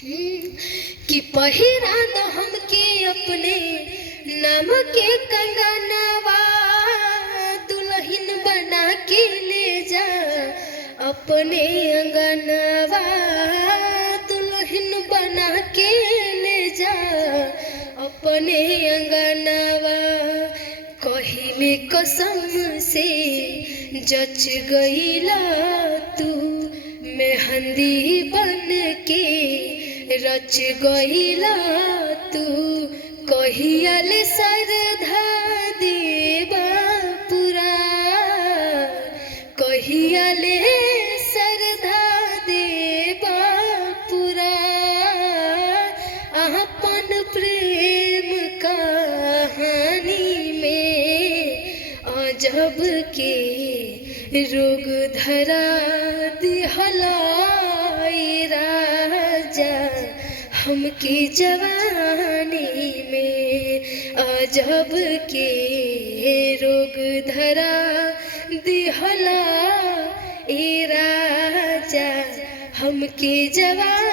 कि पहिरा दो हमके अपने नाम के कंगनवा, दुल्हन बना के ले जा अपने अंगनवा, दुल्हन बना के ले जा अपने अंगनवा। कहिले कसम से जच गईला तू मेहंदी बन के रच गईला तू, कहियल सरधा देवा पुरा, कहियल सरधा देवा पुरा। अपन प्रेम कहानी में अजब के रोग धरा दिहला राजा हमकी जवानी में, अजब के रोग धरा दिहला राजा हमकी जवानी।